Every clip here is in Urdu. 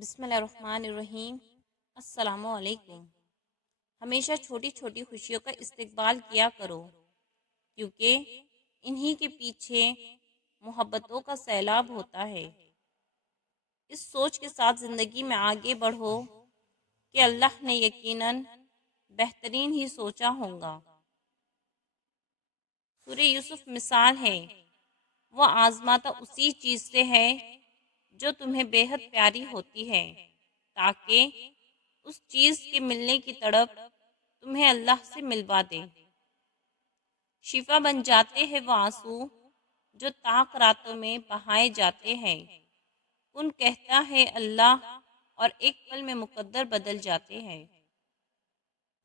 بسم اللہ الرحمن الرحیم۔ السلام علیکم۔ ہمیشہ چھوٹی چھوٹی خوشیوں کا استقبال کیا کرو، کیونکہ انہی کے پیچھے محبتوں کا سیلاب ہوتا ہے۔ اس سوچ کے ساتھ زندگی میں آگے بڑھو کہ اللہ نے یقیناً بہترین ہی سوچا ہوگا۔ سورہ یوسف مثال ہے، وہ آزماتا اسی چیز سے ہے جو تمہیں بے حد پیاری ہوتی ہے، تاکہ اس چیز کے ملنے کی تڑپ تمہیں اللہ سے ملوا دے۔ شفا بن جاتے ہیں وہ آنسو جو تاک راتوں میں بہائے جاتے ہیں۔ کن کہتا ہے اللہ اور ایک پل میں مقدر بدل جاتے ہیں۔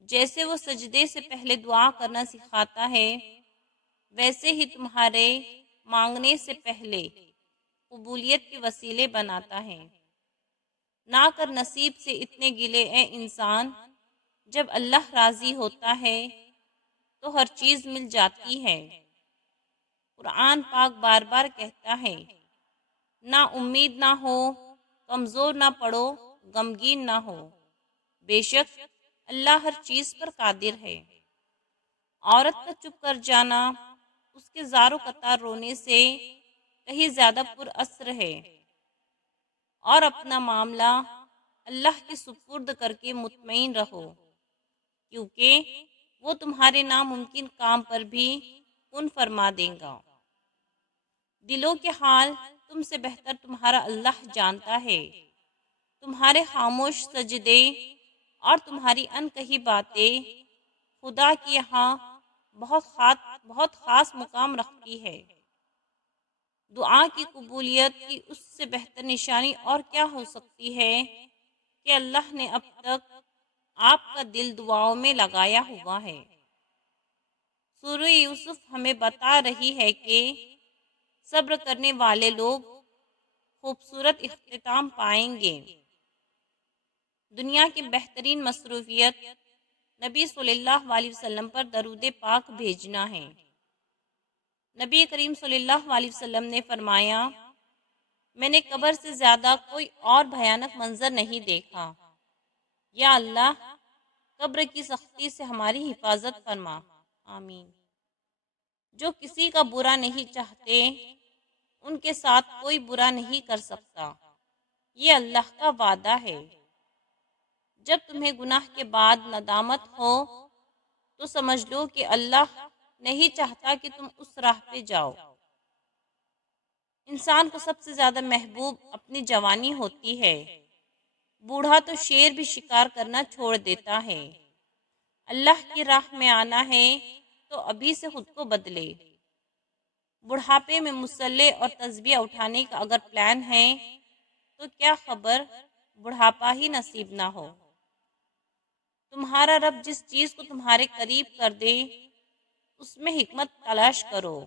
جیسے وہ سجدے سے پہلے دعا کرنا سکھاتا ہے، ویسے ہی تمہارے مانگنے سے پہلے قبولیت کے وسیلے بناتا ہے۔ نہ کر نصیب سے اتنے گلے اے انسان، جب اللہ راضی ہوتا ہے تو ہر چیز مل جاتی ہے۔ قرآن پاک بار بار کہتا ہے، نہ امید نہ ہو، کمزور نہ پڑو، غمگین نہ ہو، بے شک اللہ ہر چیز پر قادر ہے۔ عورت کا چپ کر جانا اس کے زار و قطار رونے سے کہیں زیادہ پر اثر ہے، اور اپنا معاملہ اللہ کے سپرد کر کے مطمئن رہو، کیونکہ وہ تمہارے ناممکن کام پر بھی کن فرما دے گا۔ دلوں کے حال تم سے بہتر تمہارا اللہ جانتا ہے۔ تمہارے خاموش سجدے اور تمہاری انکہی باتیں خدا کے یہاں بہت خاص مقام رکھتی ہے۔ دعا کی قبولیت کی اس سے بہتر نشانی اور کیا ہو سکتی ہے کہ اللہ نے اب تک آپ کا دل دعاؤں میں لگایا ہوا ہے۔ سورہ یوسف ہمیں بتا رہی ہے کہ صبر کرنے والے لوگ خوبصورت اختتام پائیں گے۔ دنیا کی بہترین مصروفیت نبی صلی اللہ علیہ وسلم پر درود پاک بھیجنا ہے۔ نبی کریم صلی اللہ علیہ وسلم نے فرمایا، میں نے قبر سے زیادہ کوئی اور بھیانک منظر نہیں دیکھا۔ یا اللہ، قبر کی سختی سے ہماری حفاظت فرما، آمین۔ جو کسی کا برا نہیں چاہتے ان کے ساتھ کوئی برا نہیں کر سکتا، یہ اللہ کا وعدہ ہے۔ جب تمہیں گناہ کے بعد ندامت ہو تو سمجھ لو کہ اللہ نہیں چاہتا کہ تم اس راہ پہ جاؤ۔ انسان کو سب سے زیادہ محبوب اپنی جوانی ہوتی ہے، بوڑھا تو شیر بھی شکار کرنا چھوڑ دیتا ہے۔ اللہ کی راہ میں آنا ہے تو ابھی سے خود کو بدلے۔ بڑھاپے میں مسلح اور تسبیح اٹھانے کا اگر پلان ہے تو کیا خبر بڑھاپا ہی نصیب نہ ہو۔ تمہارا رب جس چیز کو تمہارے قریب کر دے اس میں حکمت تلاش کرو،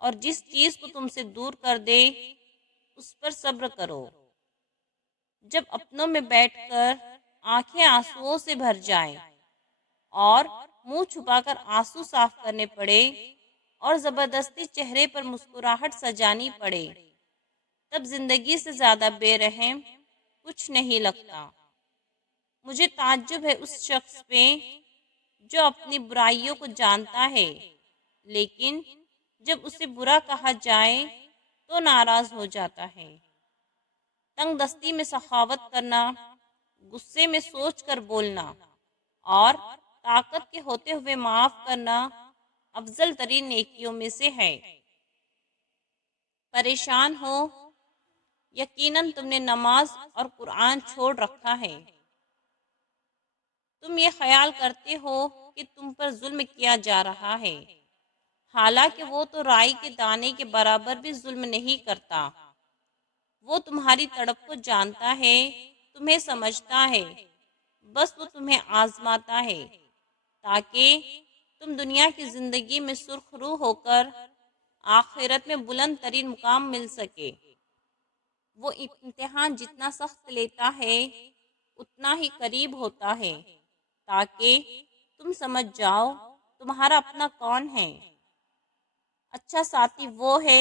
اور جس چیز کو تم سے دور کر دے اس پر صبر کرو۔ جب اپنوں میں بیٹھ کر آنکھیں آنسوؤں سے بھر جائیں اور منہ چھپا کر آنسو صاف کرنے پڑے اور زبردستی چہرے پر مسکراہٹ سجانی پڑے، تب زندگی سے زیادہ بے رحم کچھ نہیں لگتا۔ مجھے تعجب ہے اس شخص پہ جو اپنی برائیوں کو جانتا ہے لیکن جب اسے برا کہا جائے تو ناراض ہو جاتا ہے۔ تنگ دستی میں سخاوت کرنا، غصے میں سوچ کر بولنا اور طاقت کے ہوتے ہوئے معاف کرنا افضل ترین نیکیوں میں سے ہے۔ پریشان ہو؟ یقیناً تم نے نماز اور قرآن چھوڑ رکھا ہے۔ تم یہ خیال کرتے ہو کہ تم پر ظلم کیا جا رہا ہے، حالانکہ وہ تو رائی کے دانے کے برابر بھی ظلم نہیں کرتا۔ وہ تمہاری تڑپ کو جانتا ہے، تمہیں سمجھتا ہے، بس وہ تمہیں آزماتا ہے تاکہ تم دنیا کی زندگی میں سرخ رو ہو کر آخرت میں بلند ترین مقام مل سکے۔ وہ امتحان جتنا سخت لیتا ہے اتنا ہی قریب ہوتا ہے، تاکہ تم سمجھ جاؤ تمہارا اپنا کون ہے۔ اچھا ساتھی وہ ہے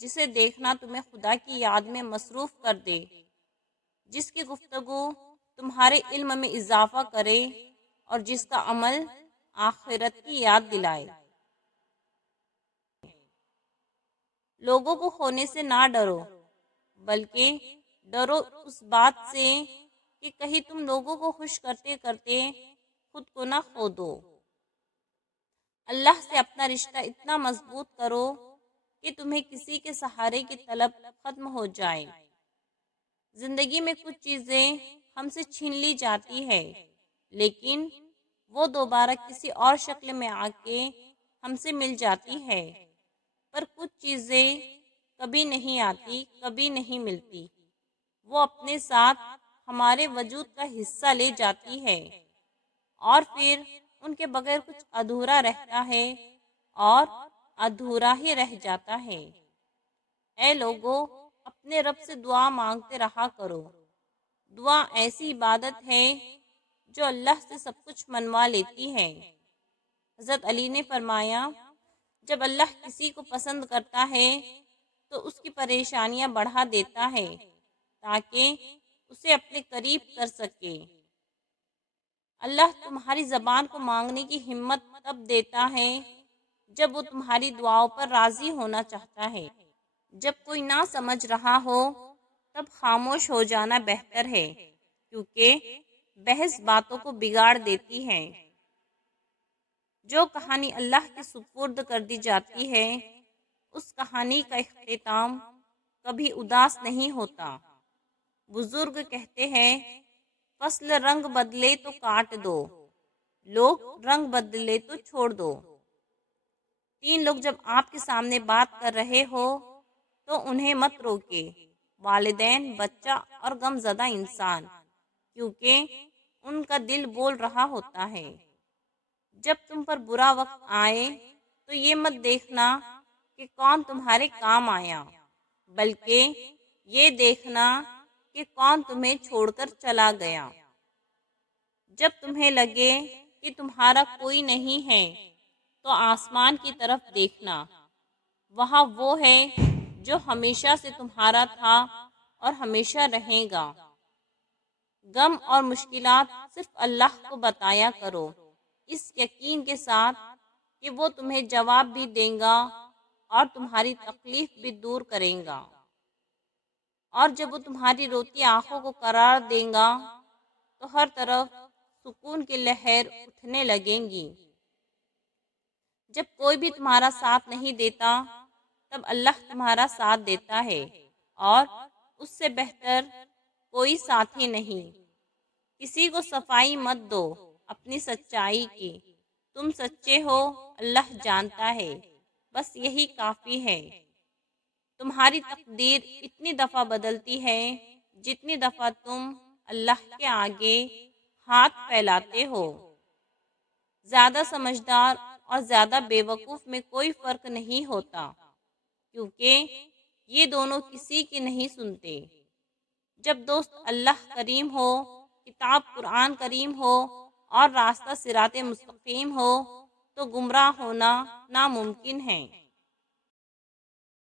جسے دیکھنا تمہیں خدا کی یاد میں مصروف کر دے، جس کی گفتگو تمہارے علم میں اضافہ کرے اور جس کا عمل آخرت کی یاد دلائے۔ لوگوں کو کھونے سے نہ ڈرو، بلکہ ڈرو اس بات سے کہ کہیں تم لوگوں کو خوش کرتے کرتے خود کو نہ کھو دو۔ اللہ سے اپنا رشتہ اتنا مضبوط کرو کہ تمہیں کسی کے سہارے کی طلب ختم ہو جائے۔ زندگی میں کچھ چیزیں ہم سے چھین لی جاتی ہے، لیکن وہ دوبارہ کسی اور شکل میں آ کے ہم سے مل جاتی ہے، پر کچھ چیزیں کبھی نہیں آتی، کبھی نہیں ملتی۔ وہ اپنے ساتھ ہمارے وجود کا حصہ لے جاتی ہے اور پھر ان کے بغیر کچھ ادھورا رہتا ہے اور ادھورا ہی رہ جاتا ہے۔ اے لوگو، اپنے رب سے دعا مانگتے رہا کرو۔ دعا ایسی عبادت ہے جو اللہ سے سب کچھ منوا لیتی ہے۔ حضرت علی نے فرمایا، جب اللہ کسی کو پسند کرتا ہے تو اس کی پریشانیاں بڑھا دیتا ہے تاکہ اسے اپنے قریب کر سکے۔ اللہ تمہاری زبان کو مانگنے کی ہمت تب دیتا ہے جب وہ تمہاری دعاؤں پر راضی ہونا چاہتا ہے۔ جب کوئی نہ سمجھ رہا ہو تب خاموش ہو جانا بہتر ہے، کیونکہ بحث باتوں کو بگاڑ دیتی ہے۔ جو کہانی اللہ کے سپرد کر دی جاتی ہے، اس کہانی کا اختتام کبھی اداس نہیں ہوتا۔ بزرگ کہتے ہیں، فصل رنگ بدلے تو کاٹ دو، لوگ رنگ بدلے تو چھوڑ دو۔ تین لوگ جب آپ کے سامنے بات کر رہے ہو تو انہیں مت روکے، والدین، بچہ اور غم زدہ انسان، کیونکہ ان کا دل بول رہا ہوتا ہے۔ جب تم پر برا وقت آئے تو یہ مت دیکھنا کہ کون تمہارے کام آیا، بلکہ یہ دیکھنا کہ کون تمہیں چھوڑ کر چلا گیا۔ جب تمہیں لگے کہ تمہارا کوئی نہیں ہے تو آسمان کی طرف دیکھنا، وہاں وہ ہے جو ہمیشہ سے تمہارا تھا اور ہمیشہ رہے گا۔ غم اور مشکلات صرف اللہ کو بتایا کرو، اس یقین کے ساتھ کہ وہ تمہیں جواب بھی دے گا اور تمہاری تکلیف بھی دور کرے گا، اور جب وہ تمہاری روتی آنکھوں کو قرار دے گا تو ہر طرف سکون کی لہر اٹھنے لگیں گی۔ جب کوئی بھی تمہارا ساتھ نہیں دیتا تب اللہ تمہارا ساتھ دیتا ہے، اور اس سے بہتر کوئی ساتھی نہیں۔ کسی کو صفائی مت دو اپنی سچائی کی، تم سچے ہو، اللہ جانتا ہے، بس یہی کافی ہے۔ تمہاری تقدیر اتنی دفعہ بدلتی ہے جتنی دفعہ تم اللہ کے آگے ہاتھ پھیلاتے ہو۔ زیادہ سمجھدار اور زیادہ بے وقوف میں کوئی فرق نہیں ہوتا، کیونکہ یہ دونوں کسی کی نہیں سنتے۔ جب دوست اللہ کریم ہو، کتاب قرآن کریم ہو اور راستہ صراط مستقیم ہو تو گمراہ ہونا ناممکن ہے۔